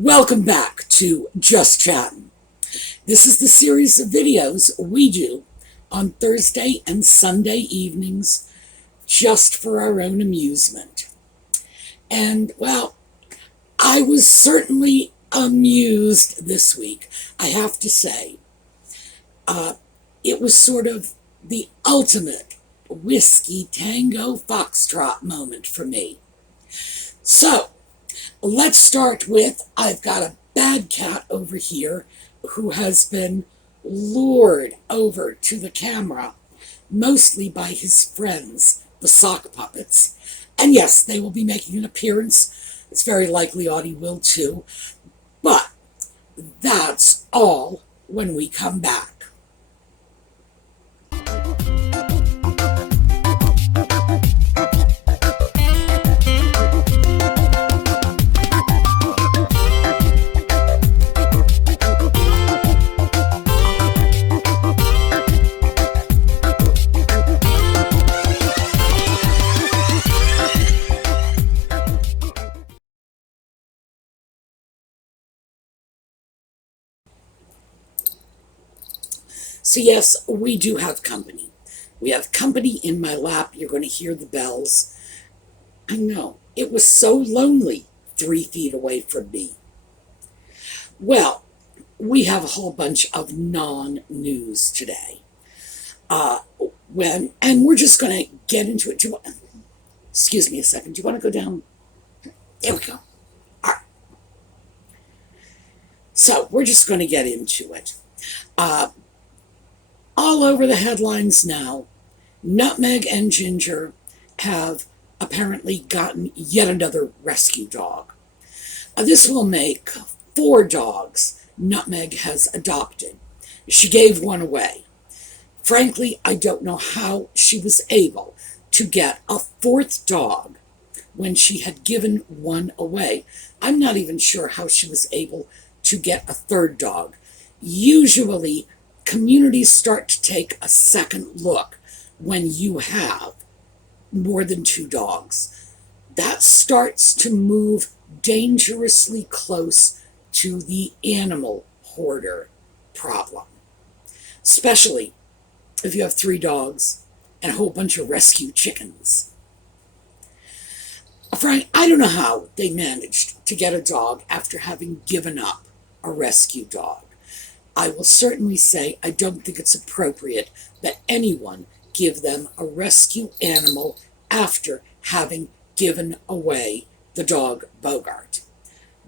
Welcome back to Just Chattin. This is the series of videos we do on Thursday and Sunday evenings just for our own amusement. And, well, I was certainly amused this week, I have to say. It was sort of the ultimate whiskey tango foxtrot moment for me. So, let's start with, I've got a bad cat over here who has been lured over to the camera, mostly by his friends, the sock puppets. And yes, they will be making an appearance. It's very likely Audie will too. But that's all when we come back. So yes, we do have company. We have company in my lap. You're going to hear the bells. I know, it was so lonely 3 feet away from me. Well, we have a whole bunch of non-news today. And we're just going to get into it. Excuse me a second. Do you want to go down? There we go. All right. So we're just going to get into it. All over the headlines now, Nutmeg and Ginger have apparently gotten yet another rescue dog. This will make 4 dogs Nutmeg has adopted. She gave one away. Frankly, I don't know how she was able to get a 4th dog when she had given one away. I'm not even sure how she was able to get a 3rd dog. Usually, communities start to take a second look when you have more than 2 dogs. That starts to move dangerously close to the animal hoarder problem, especially if you have 3 dogs and a whole bunch of rescue chickens. Frank, I don't know how they managed to get a dog after having given up a rescue dog. I will certainly say I don't think it's appropriate that anyone give them a rescue animal after having given away the dog Bogart.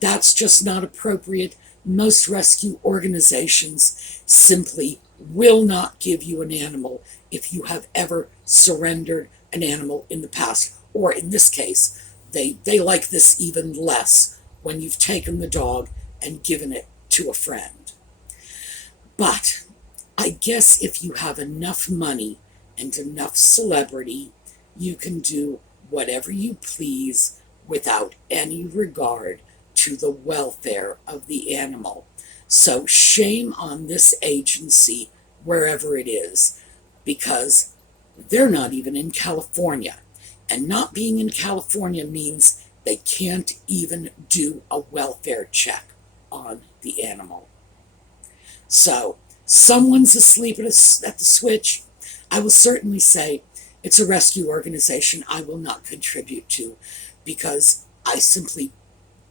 That's just not appropriate. Most rescue organizations simply will not give you an animal if you have ever surrendered an animal in the past. Or in this case, they like this even less when you've taken the dog and given it to a friend. But I guess if you have enough money and enough celebrity, you can do whatever you please without any regard to the welfare of the animal. So shame on this agency, wherever it is, because they're not even in California. And not being in California means they can't even do a welfare check on the animal. So, someone's asleep at the switch. I will certainly say it's a rescue organization I will not contribute to because I simply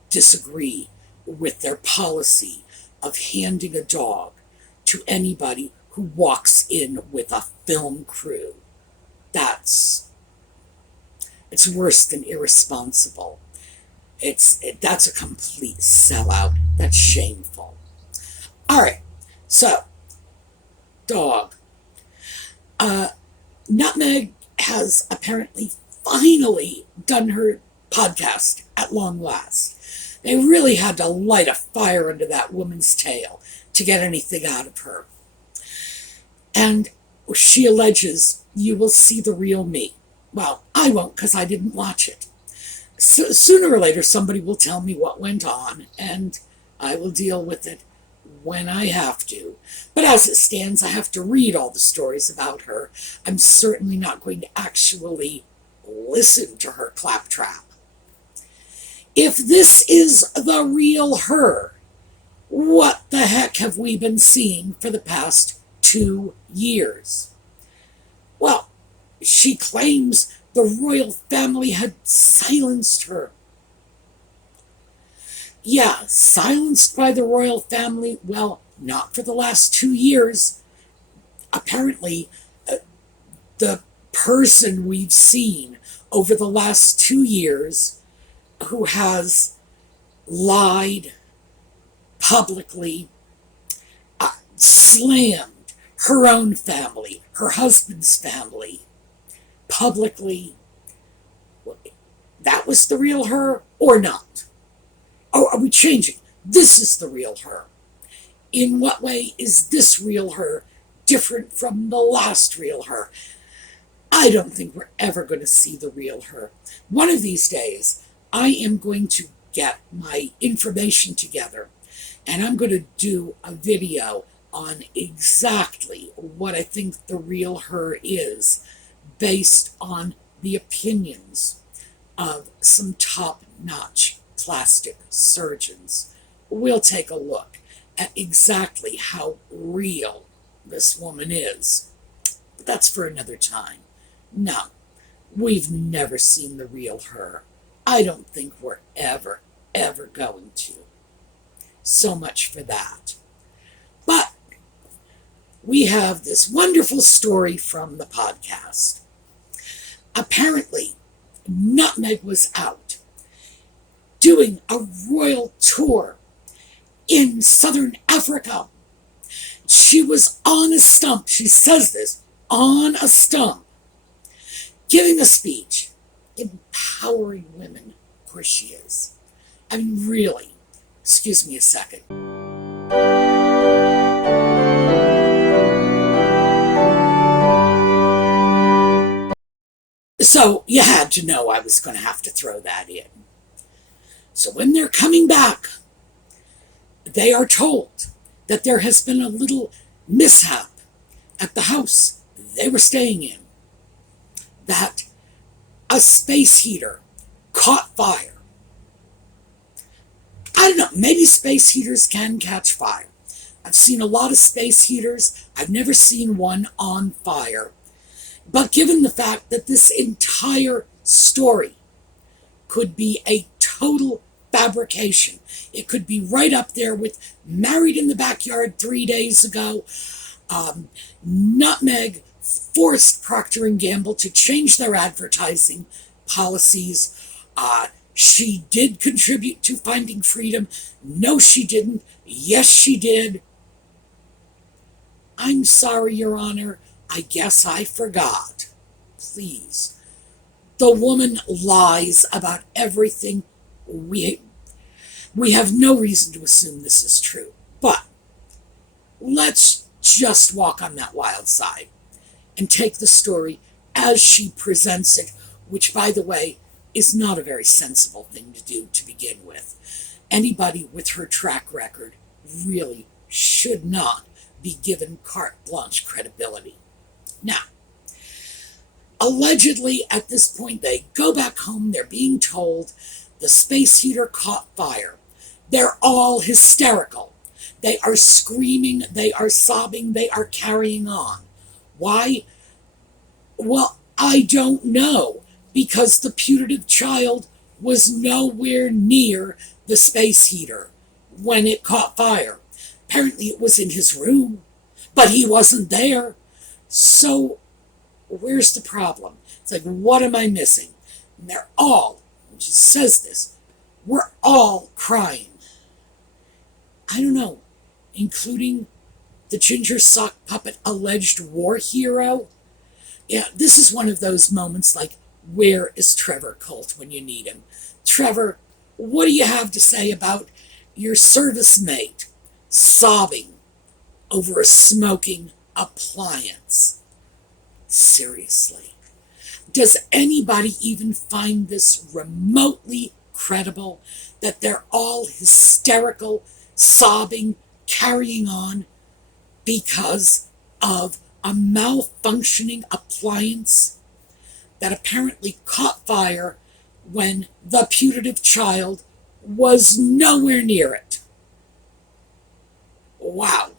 disagree with their policy of handing a dog to anybody who walks in with a film crew. It's worse than irresponsible. That's a complete sellout. That's shameful. All right. So, dog. Nutmeg has apparently finally done her podcast at long last. They really had to light a fire under that woman's tail to get anything out of her. And she alleges you will see the real me. Well, I won't because I didn't watch it. So, sooner or later, somebody will tell me what went on, and I will deal with it when I have to. But as it stands, I have to read all the stories about her. I'm certainly not going to actually listen to her claptrap. If this is the real her, what the heck have we been seeing for the past 2 years? Well, she claims the royal family had silenced her. Yeah, silenced by the royal family? Well, not for the last 2 years. Apparently, the person we've seen over the last 2 years who has lied publicly, slammed her own family, her husband's family, publicly, that was the real her or not? Oh, are we changing? This is the real her. In what way is this real her different from the last real her? I don't think we're ever going to see the real her. One of these days, I am going to get my information together, and I'm going to do a video on exactly what I think the real her is, based on the opinions of some top-notch plastic surgeons. We'll take a look at exactly how real this woman is. But that's for another time. No, we've never seen the real her. I don't think we're ever going to. So much for that. But we have this wonderful story from the podcast. Apparently, Nutmeg was out doing a royal tour in southern Africa. She was on a stump. She says this, on a stump, giving a speech, empowering women. Of course she is. I mean, really. Excuse me a second. So you had to know I was going to have to throw that in. So when they're coming back, they are told that there has been a little mishap at the house they were staying in. That a space heater caught fire. I don't know, maybe space heaters can catch fire. I've seen a lot of space heaters. I've never seen one on fire. But given the fact that this entire story could be a total fabrication, it could be right up there with Married in the Backyard 3 days ago, Nutmeg forced Procter & Gamble to change their advertising policies. She did contribute to Finding Freedom. No, she didn't. Yes, she did. I'm sorry, Your Honor. I guess I forgot. Please. The woman lies about everything. We have no reason to assume this is true. But let's just walk on that wild side and take the story as she presents it, which, by the way, is not a very sensible thing to do to begin with. Anybody with her track record really should not be given carte blanche credibility. Now, allegedly, at this point, they go back home. They're being told the space heater caught fire. They're all hysterical. They are screaming. They are sobbing. They are carrying on. Why? Well, I don't know. Because the putative child was nowhere near the space heater when it caught fire. Apparently it was in his room, but he wasn't there. So where's the problem? It's like, what am I missing? And they're all, and she says this, we're all crying. I don't know, including the ginger sock puppet alleged war hero. Yeah, this is one of those moments like, where is Trevor Colt when you need him? Trevor, what do you have to say about your service mate sobbing over a smoking appliance? Seriously. Does anybody even find this remotely credible that they're all hysterical, sobbing, carrying on because of a malfunctioning appliance that apparently caught fire when the putative child was nowhere near it. Wow.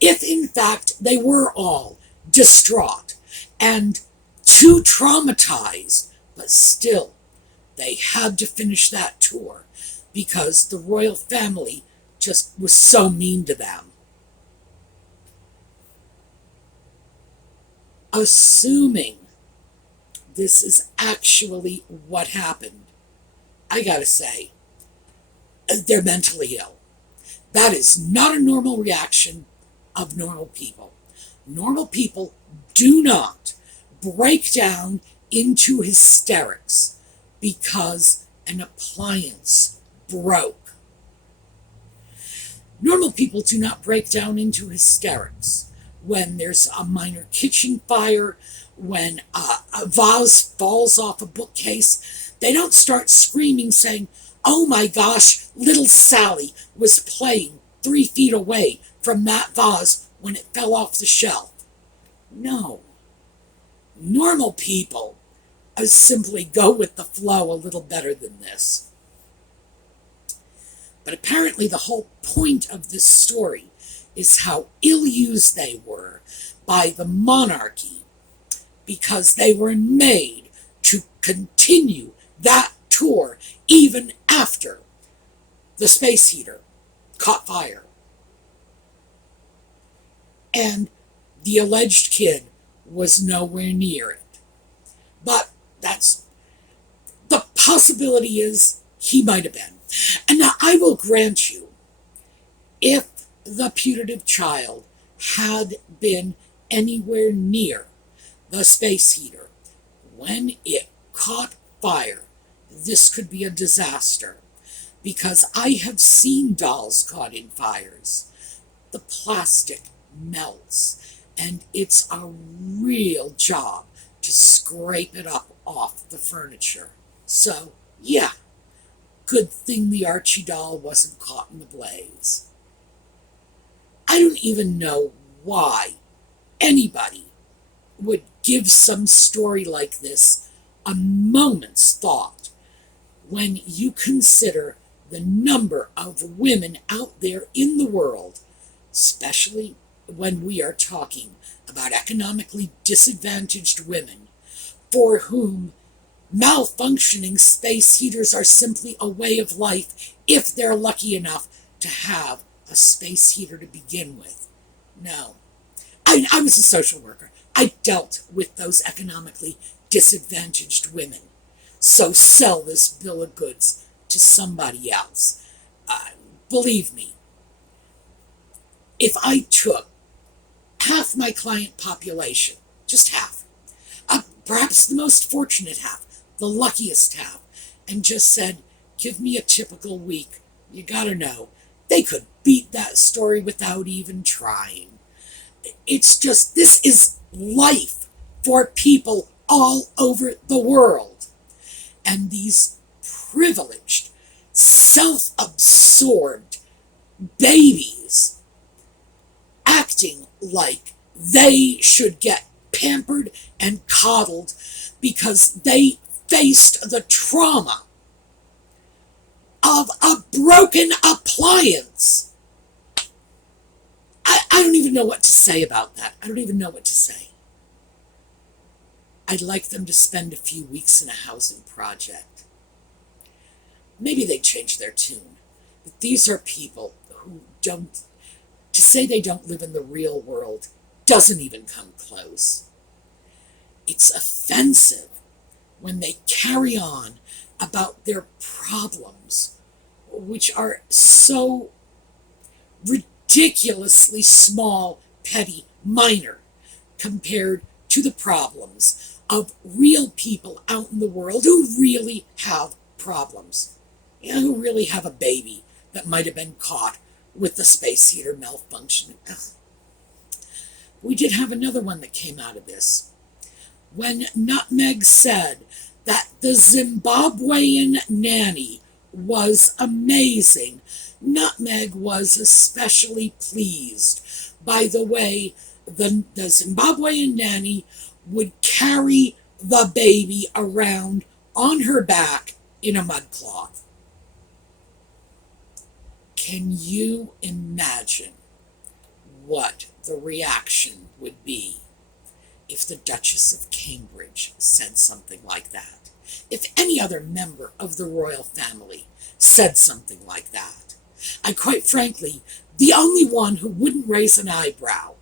If in fact they were all distraught and too traumatized, but still they had to finish that tour because the royal family just was so mean to them. Assuming this is actually what happened, I gotta say, they're mentally ill. That is not a normal reaction of normal people. Normal people do not break down into hysterics because an appliance broke. Normal people do not break down into hysterics when there's a minor kitchen fire, when a vase falls off a bookcase. They don't start screaming saying, "Oh my gosh, little Sally was playing 3 feet away from that vase when it fell off the shelf." No. Normal people simply go with the flow a little better than this. But apparently the whole point of this story is how ill-used they were by the monarchy because they were made to continue that tour even after the space heater caught fire. And the alleged kid was nowhere near it. But the possibility is he might have been. And now I will grant you, if the putative child had been anywhere near the space heater when it caught fire, this could be a disaster. Because I have seen dolls caught in fires. The plastic melts, and it's a real job to scrape it up off the furniture. So, yeah, good thing the Archie doll wasn't caught in the blaze. I don't even know why anybody would give some story like this a moment's thought when you consider the number of women out there in the world, especially when we are talking about economically disadvantaged women, for whom malfunctioning space heaters are simply a way of life if they're lucky enough to have a space heater to begin with. No. I was a social worker. I dealt with those economically disadvantaged women. So sell this bill of goods to somebody else. Believe me, if I took half my client population, just half, perhaps the most fortunate half, the luckiest half, and just said, give me a typical week, you gotta know, they could beat that story without even trying. It's just, this is life for people all over the world. And these privileged, self-absorbed babies acting like they should get pampered and coddled because they faced the trauma of a broken appliance. I don't even know what to say about that. I don't even know what to say. I'd like them to spend a few weeks in a housing project. Maybe they'd change their tune. But these are people who don't, to say they don't live in the real world doesn't even come close. It's offensive when they carry on about their problems, which are so ridiculously small, petty, minor, compared to the problems of real people out in the world who really have problems. You know, who really have a baby that might have been caught with the space heater malfunctioning. We did have another one that came out of this. When Nutmeg said that the Zimbabwean nanny was amazing, Nutmeg was especially pleased by the way the Zimbabwean nanny would carry the baby around on her back in a mud cloth. Can you imagine what the reaction would be if the Duchess of Cambridge said something like that? If any other member of the royal family said something like that? I quite frankly, the only one who wouldn't raise an eyebrow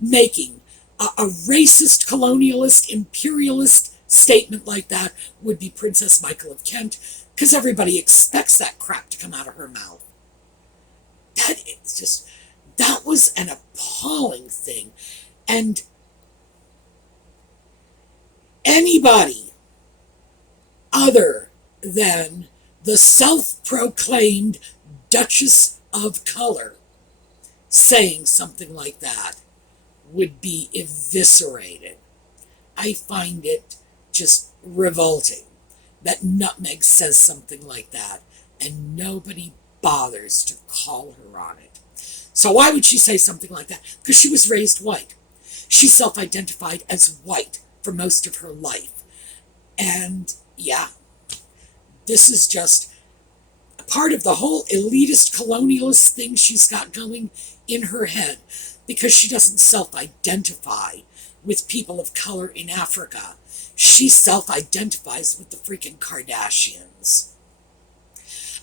making a racist, colonialist, imperialist statement like that would be Princess Michael of Kent, because everybody expects that crap to come out of her mouth. That was an appalling thing. And anybody other than the self-proclaimed Duchess of Color saying something like that would be eviscerated. I find it just revolting that Nutmeg says something like that and nobody bothers to call her on it. So why would she say something like that? Because she was raised white. She self-identified as white for most of her life. And yeah, this is just a part of the whole elitist colonialist thing she's got going in her head, because she doesn't self-identify with people of color in Africa. She self-identifies with the freaking Kardashians.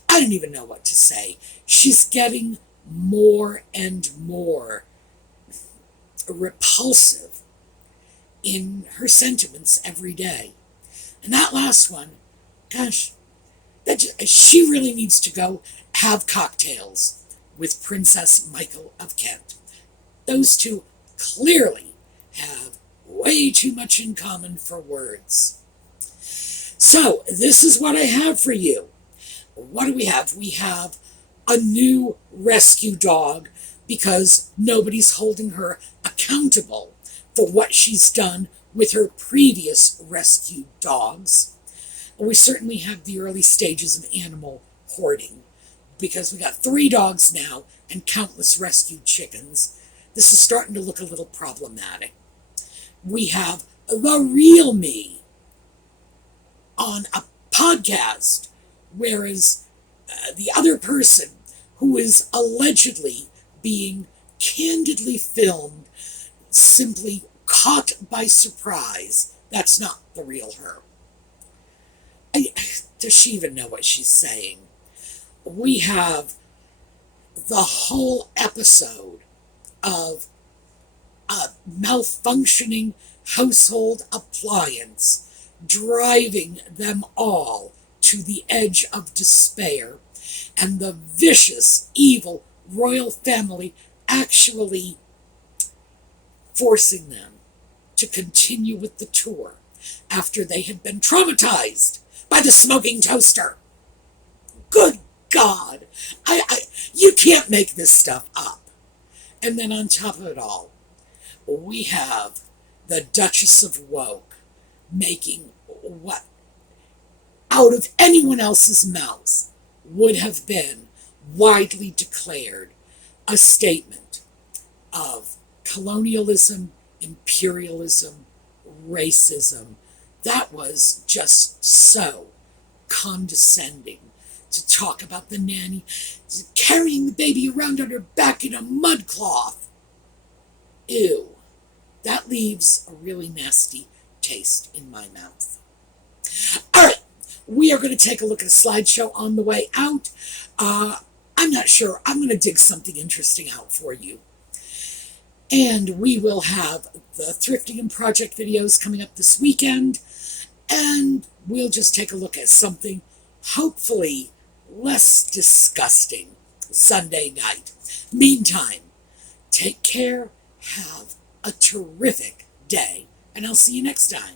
I don't even know what to say. She's getting more and more repulsive in her sentiments every day. And that last one, gosh, she really needs to go have cocktails with Princess Michael of Kent. Those two clearly have way too much in common for words. So, this is what I have for you. What do we have? We have a new rescue dog because nobody's holding her accountable for what she's done with her previous rescue dogs. We certainly have the early stages of animal hoarding because we got 3 dogs now and countless rescued chickens. This is starting to look a little problematic. We have the real me on a podcast, whereas the other person who is allegedly being candidly filmed simply caught by surprise. That's not the real her. Does she even know what she's saying? We have the whole episode of a malfunctioning household appliance driving them all to the edge of despair, and the vicious, evil royal family actually forcing them to continue with the tour after they had been traumatized by the smoking toaster. Good God! You can't make this stuff up. And then on top of it all, we have the Duchess of Woke making what out of anyone else's mouth would have been widely declared a statement of colonialism, imperialism, racism. That was just so condescending to talk about the nanny carrying the baby around on her back in a mud cloth. Ew. That leaves a really nasty taste in my mouth. All right, we are going to take a look at a slideshow on the way out. I'm not sure. I'm going to dig something interesting out for you. And we will have the thrifting and project videos coming up this weekend. And we'll just take a look at something hopefully less disgusting Sunday night. Meantime, take care, have a terrific day, and I'll see you next time.